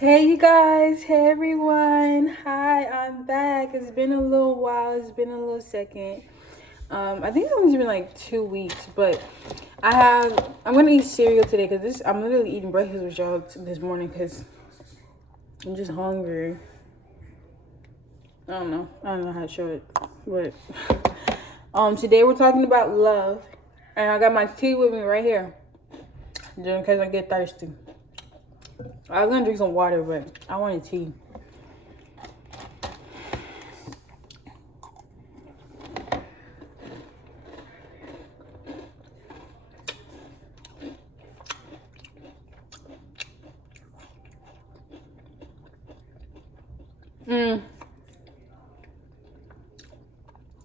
Hey you guys, hey everyone. Hi, I'm back. It's been a little while, it's been a little second. I think it's only been like 2 weeks, but I'm gonna eat cereal today because I'm literally eating breakfast with y'all this morning because I'm just hungry. I don't know how to show it, but today we're talking about love, and I got my tea with me right here, just in case I get thirsty. I was gonna drink some water, but I wanted tea.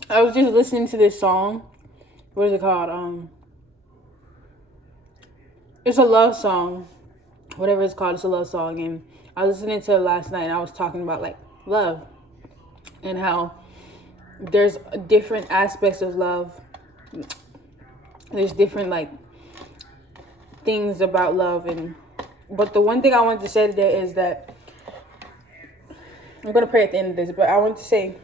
I was just listening to this song. What is it called? It's a love song. Whatever it's called, it's a love song. And I was listening to it last night, and I was talking about like love and how there's different aspects of love. There's different like things about love, but the one thing I wanted to say today is that I'm gonna pray at the end of this, but I want to say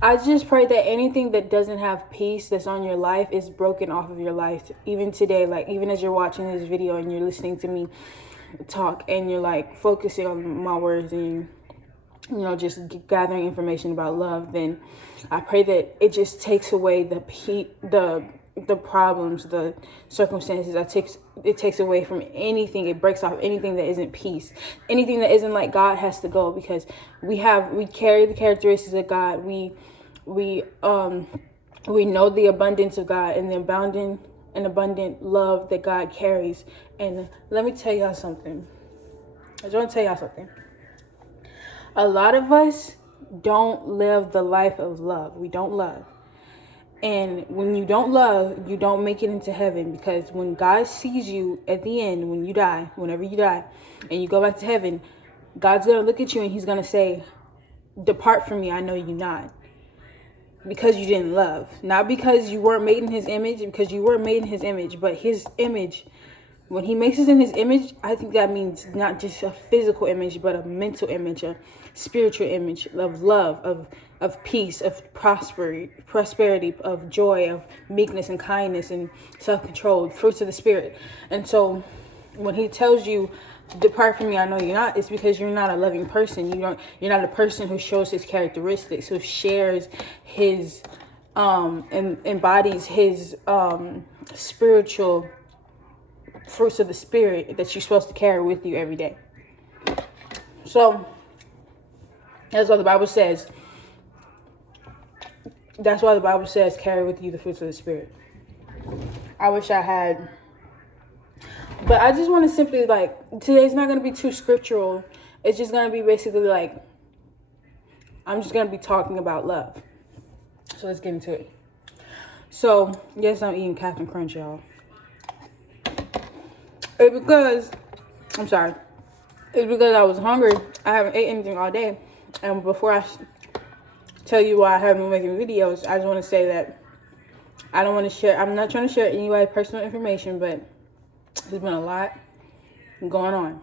I just pray that anything that doesn't have peace that's on your life is broken off of your life. Even today, like even as you're watching this video and you're listening to me talk and you're like focusing on my words and just gathering information about love, then I pray that it just takes away the problems, the circumstances. It takes away from anything. It breaks off anything that isn't peace, anything that isn't like God has to go, because we carry the characteristics of God. We know the abundance of God and the abundant love that God carries. And let me tell y'all something. I just want to tell y'all something. A lot of us don't live the life of love. We don't love. And when you don't love, you don't make it into heaven, because when God sees you at the end, when you die, whenever you die, and you go back to heaven, God's going to look at you and he's going to say, "Depart from me, I know you not." Because you didn't love. Not because you weren't made in his image, because you were made in his image, but his image, when he makes us in his image, I think that means not just a physical image, but a mental image, a spiritual image of love, of peace, of prosperity, of joy, of meekness and kindness and self-control, fruits of the spirit. And so when he tells you, "Depart from me, I know you're not," it's because you're not a loving person. You're not a person who shows his characteristics, who shares his and embodies his spiritual fruits of the spirit that you're supposed to carry with you every day. So that's what the Bible says. That's why the Bible says, "Carry with you the fruits of the spirit." I wish I had, but I just want to simply today's not going to be too scriptural. It's just going to be basically I'm just going to be talking about love. So let's get into it. So yes, I'm eating Captain Crunch, y'all. It's because I was hungry. I haven't ate anything all day. And before I tell you why I haven't been making videos, I just want to say that I'm not trying to share anybody's personal information, but there's been a lot going on.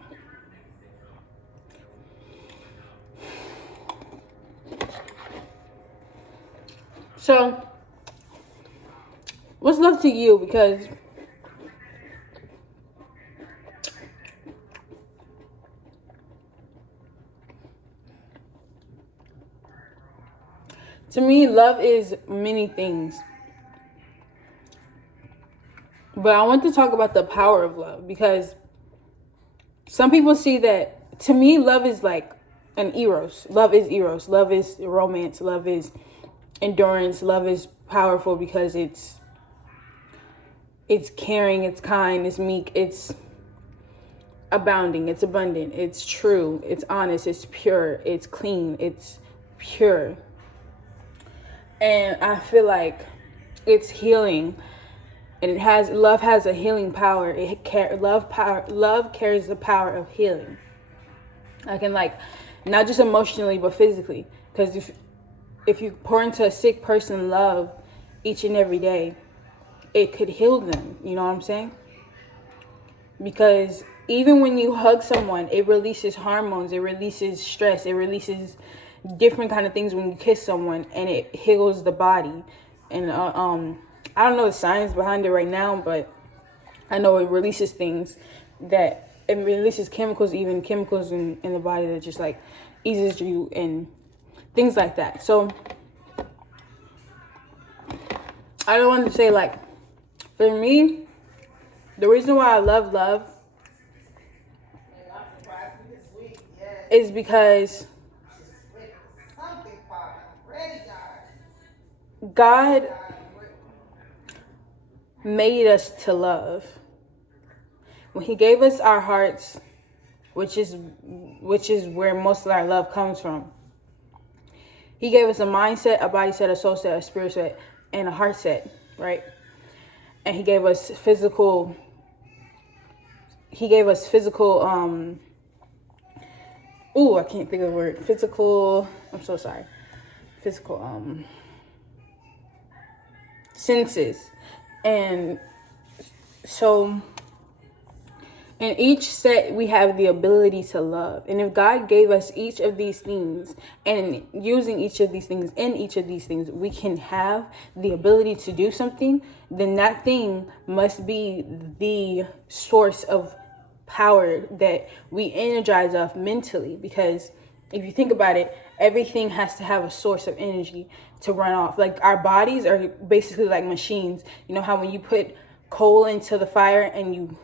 So, what's love to you? Because to me, love is many things. But I want to talk about the power of love, because some people see that, to me, love is like an eros. Love is eros. Love is romance. Love is endurance. Love is powerful because it's caring, it's kind, it's meek, it's abounding, it's abundant, it's true, it's honest, it's pure, it's clean, it's pure. And I feel like it's healing, and love has a healing power. Love carries the power of healing. I can not just emotionally but physically, because if you pour into a sick person love each and every day, it could heal them. You know what I'm saying? Because Even when you hug someone, it releases hormones, it releases stress, it releases different kind of things when you kiss someone, and it heals the body. And I don't know the science behind it right now, but I know it releases things that it releases chemicals, even chemicals in the body that just like eases you and things like that. So I don't want to say like, for me, the reason why I love love is because God made us to love. When he gave us our hearts, which is where most of our love comes from. He gave us a mindset, a body set, a soul set, a spirit set, and a heart set, right? And he gave us physical, I can't think of the word. Physical, I'm so sorry. Physical, senses. And so in each set, we have the ability to love. And if God gave us each of these things, and using each of these things, in each of these things, we can have the ability to do something, then that thing must be the source of power that we energize off mentally. Because if you think about it, everything has to have a source of energy to run off. Like our bodies are basically like machines. You know how when you put coal into the fire and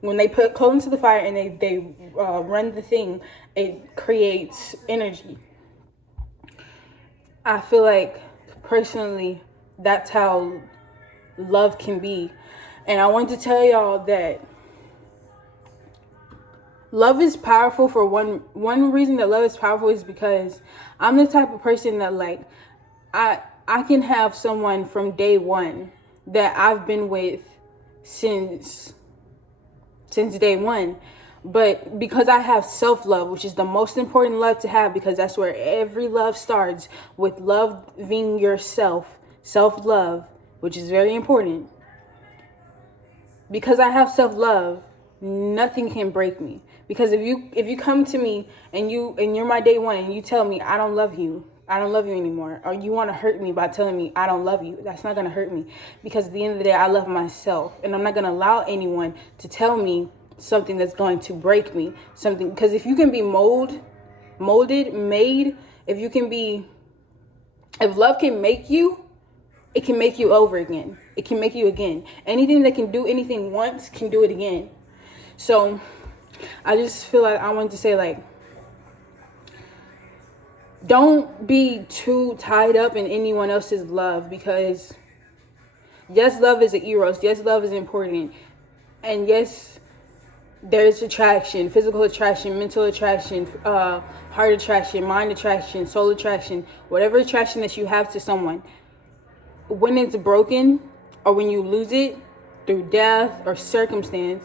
when they put coal into the fire and they run the thing, it creates energy. I feel like personally that's how love can be. And I want to tell y'all that love is powerful for one reason that love is powerful is because I'm the type of person that like I can have someone from day one that I've been with since day one. But because I have self-love, which is the most important love to have, because that's where every love starts, with loving yourself, self-love, which is very important. Because I have self-love, nothing can break me. Because if you come to me and you're my day one and you tell me I don't love you anymore, or you want to hurt me by telling me I don't love you, that's not going to hurt me. Because at the end of the day, I love myself, and I'm not going to allow anyone to tell me something that's going to break me. Because if you can be made, if love can make you, it can make you over again. It can make you again. Anything that can do anything once can do it again. So I just feel like I wanted to say, like, don't be too tied up in anyone else's love, because yes, love is an eros. Yes, love is important. And yes, there's attraction, physical attraction, mental attraction, heart attraction, mind attraction, soul attraction, whatever attraction that you have to someone. When it's broken or when you lose it through death or circumstance,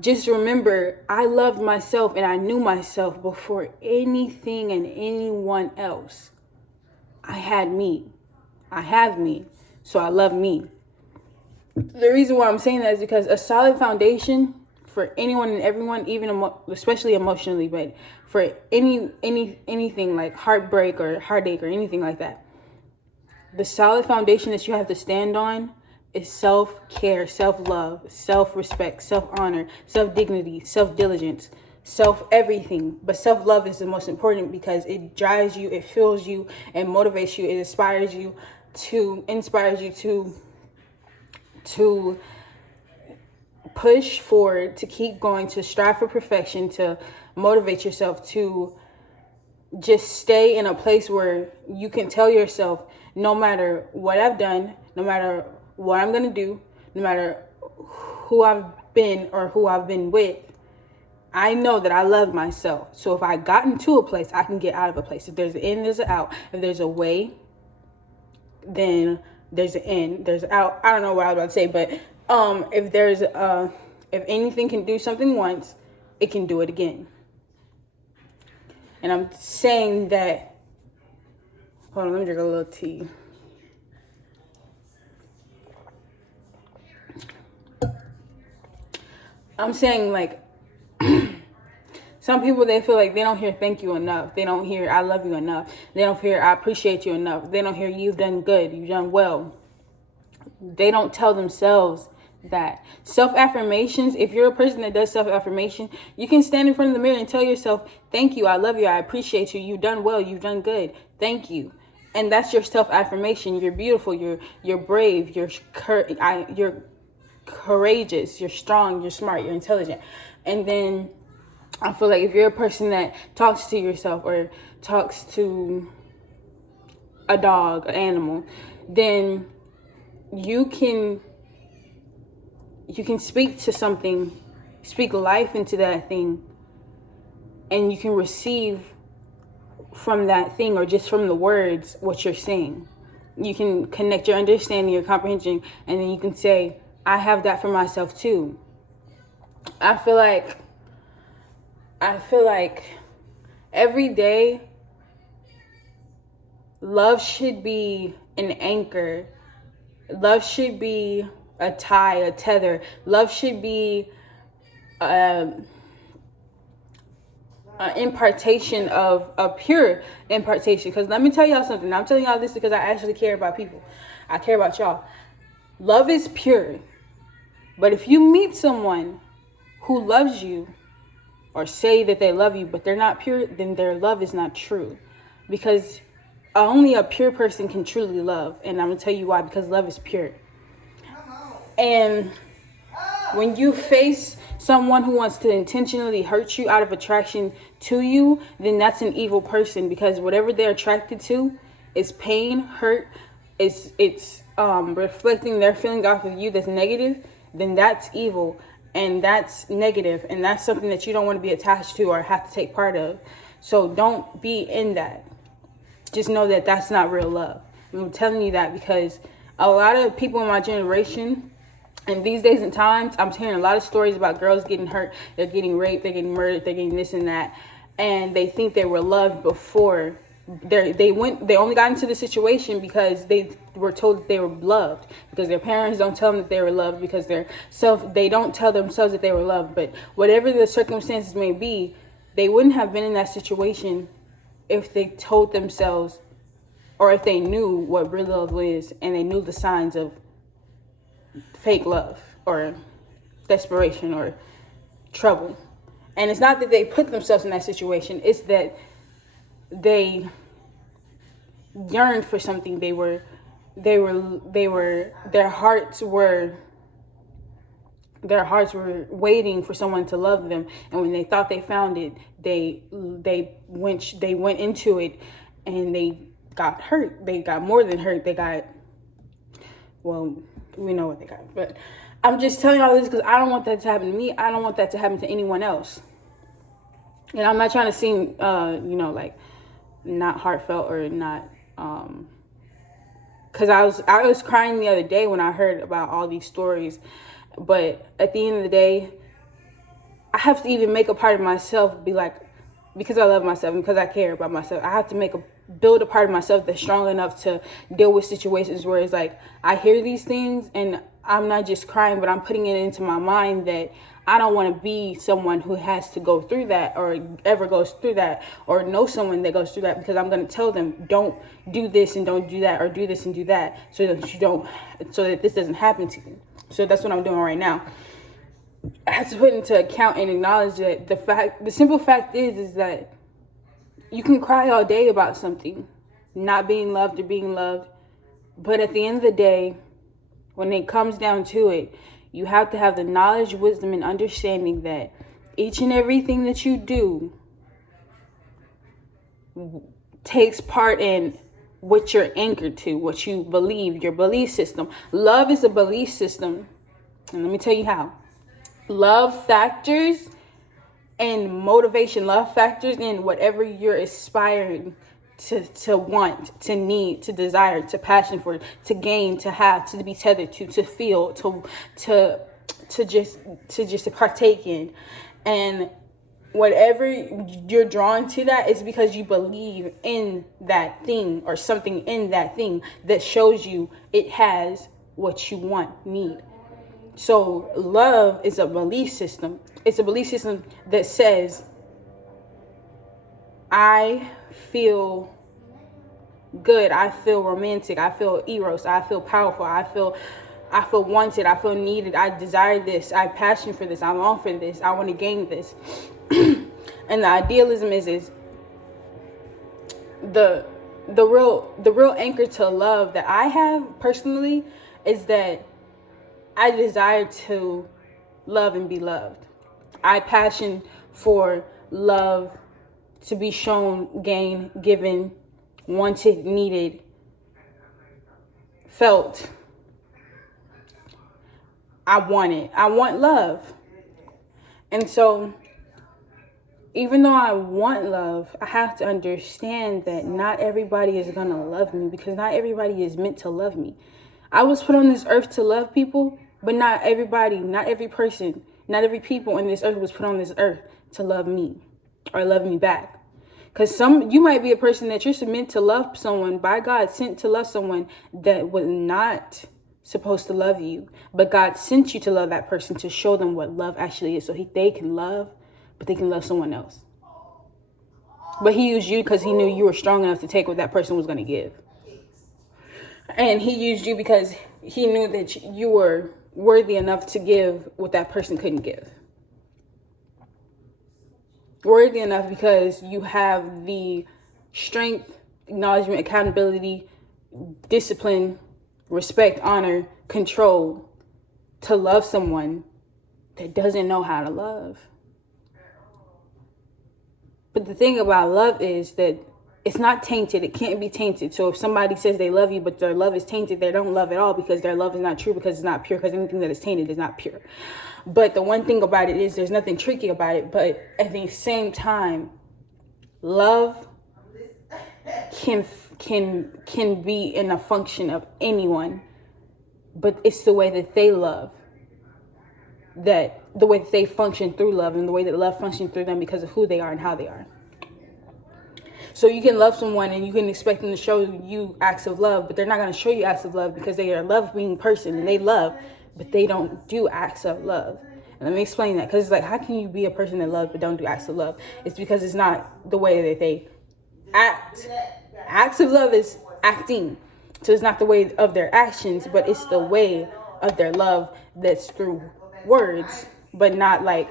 just remember, I loved myself and I knew myself before anything and anyone else. I had me. I have me. So I love me. The reason why I'm saying that is because a solid foundation for anyone and everyone, even especially emotionally, but for anything like heartbreak or heartache or anything like that, the solid foundation that you have to stand on is self-care, self-love, self-respect, self-honor, self-dignity, self-diligence, self-everything. But self-love is the most important because it drives you, it fuels you, and motivates you. It inspires you to push forward, to keep going, to strive for perfection, to motivate yourself, to just stay in a place where you can tell yourself, no matter what I've done, no matter what I'm going to do, no matter who I've been or who I've been with, I know that I love myself. So if I got into a place, I can get out of a place. If there's an in, there's an out. If there's a way, then there's an in, there's an out. I don't know what I was about to say, but if anything can do something once, it can do it again. And I'm saying that, hold on, let me drink a little tea. I'm saying, like, some people, they feel like they don't hear thank you enough. They don't hear I love you enough. They don't hear I appreciate you enough. They don't hear you've done good, you've done well. They don't tell themselves that. Self-affirmations, if you're a person that does self-affirmation, you can stand in front of the mirror and tell yourself, thank you, I love you, I appreciate you, you've done well, you've done good, thank you. And that's your self-affirmation. You're beautiful, you're brave, you're courageous, you're strong, you're smart, you're intelligent. And then I feel like if you're a person that talks to yourself or talks to a dog, an animal, then you can speak to something, speak life into that thing, and you can receive from that thing, or just from the words, what you're saying. You can connect your understanding, your comprehension, and then you can say, I have that for myself too. I feel like every day, love should be an anchor. Love should be a tie, a tether. Love should be an impartation of a pure impartation. Because let me tell y'all something. I'm telling y'all this because I actually care about people. I care about y'all. Love is pure. But if you meet someone who loves you, or say that they love you, but they're not pure, then their love is not true. Because only a pure person can truly love. And I'm going to tell you why. Because love is pure. And when you face someone who wants to intentionally hurt you out of attraction to you, then that's an evil person. Because whatever they're attracted to is pain, hurt, it's reflecting their feeling off of you that's negative, then that's evil. And that's negative, and that's something that you don't want to be attached to or have to take part of. So don't be in that. Just know that that's not real love. I'm telling you that because a lot of people in my generation, and these days and times, I'm hearing a lot of stories about girls getting hurt, they're getting raped, they're getting murdered, they're getting this and that, and they think they were loved before. They only got into the situation because they were told that they were loved, because their parents don't tell them that they were loved, because they don't tell themselves that they were loved. But whatever the circumstances may be, they wouldn't have been in that situation if they told themselves, or if they knew what real love is, and they knew the signs of fake love or desperation or trouble. And it's not that they put themselves in that situation, it's that they yearned for something. Their hearts were waiting for someone to love them, and when they thought they found it, they went into it, and they got hurt. They got more than hurt. They got, well, we know what they got. But I'm just telling y'all this because I don't want that to happen to me. I don't want that to happen to anyone else. And I'm not trying to seem like not heartfelt or not, because I was crying the other day when I heard about all these stories. But at the end of the day, I have to even make a part of myself be like, because I love myself and because I care about myself, I have to build a part of myself that's strong enough to deal with situations where it's like I hear these things and I'm not just crying, but I'm putting it into my mind that I don't want to be someone who has to go through that or ever goes through that, or know someone that goes through that, because I'm going to tell them, don't do this and don't do that, or do this and do that, so that this doesn't happen to you. So that's what I'm doing right now. I have to put into account and acknowledge that the simple fact is that you can cry all day about something, not being loved or being loved, but at the end of the day, when it comes down to it, you have to have the knowledge, wisdom, and understanding that each and everything that you do takes part in what you're anchored to, what you believe, your belief system. Love is a belief system. And let me tell you how. Love factors and motivation. Love factors in whatever you're aspiring to want, to need, to desire, to passion for, to gain, to have, to be tethered to feel, to just partake in. And whatever you're drawn to, that is because you believe in that thing, or something in that thing that shows you it has what you want, need. So love is a belief system. It's a belief system that says, I feel good, I feel romantic, I feel eros, I feel powerful, I feel wanted, I feel needed, I desire this, I have passion for this, I long for this, I want to gain this. And the idealism is the real anchor to love that I have personally is that I desire to love and be loved. I passion for love to be shown, gained, given, wanted, needed, felt. I want it. I want love. And so, even though I want love, I have to understand that not everybody is going to love me, because not everybody is meant to love me. I was put on this earth to love people, but not everybody, not every person, not every people on this earth was put on this earth to love me or love me back. Because you might be a person that you're meant to love someone, by God, sent to love someone that was not supposed to love you. But God sent you to love that person to show them what love actually is, so they can love, but they can love someone else. But he used you because he knew you were strong enough to take what that person was going to give. And he used you because he knew that you were worthy enough to give what that person couldn't give. Worthy enough because you have the strength, acknowledgement, accountability, discipline, respect, honor, control to love someone that doesn't know how to love. But the thing about love is that it's not tainted. It can't be tainted. So if somebody says they love you, but their love is tainted, they don't love at all, because their love is not true, because it's not pure, because anything that is tainted is not pure. But the one thing about it is there's nothing tricky about it. But at the same time, love can be in a function of anyone, but it's the way that they love, that the way that they function through love, and the way that love functions through them because of who they are and how they are. So you can love someone and you can expect them to show you acts of love, but they're not going to show you acts of love because they are a love-being person and they love, but they don't do acts of love. And let me explain that, because it's like, how can you be a person that loves but don't do acts of love? It's because it's not the way that they act. Acts of love is acting. So it's not the way of their actions, but it's the way of their love that's through words, but not like,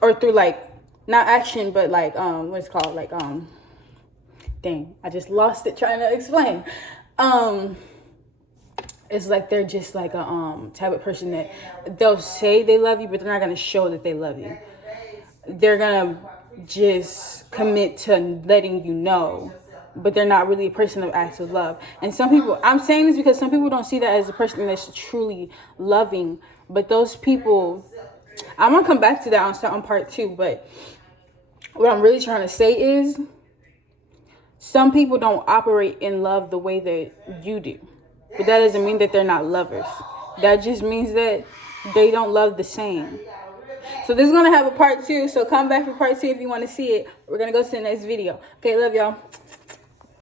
or through like, not action, but like, what's it called? Like, dang, I just lost it trying to explain. It's like they're just like a type of person that they'll say they love you, but they're not gonna show that they love you. They're gonna just commit to letting you know, but they're not really a person of acts of love. And some people, I'm saying this because some people don't see that as a person that's truly loving. But those people, I'm gonna come back to that on part 2. But what I'm really trying to say is, some people don't operate in love the way that you do. But that doesn't mean that they're not lovers. That just means that they don't love the same. So this is going to have a part 2. So come back for part 2 if you want to see it. We're going to go to the next video. Okay, love y'all.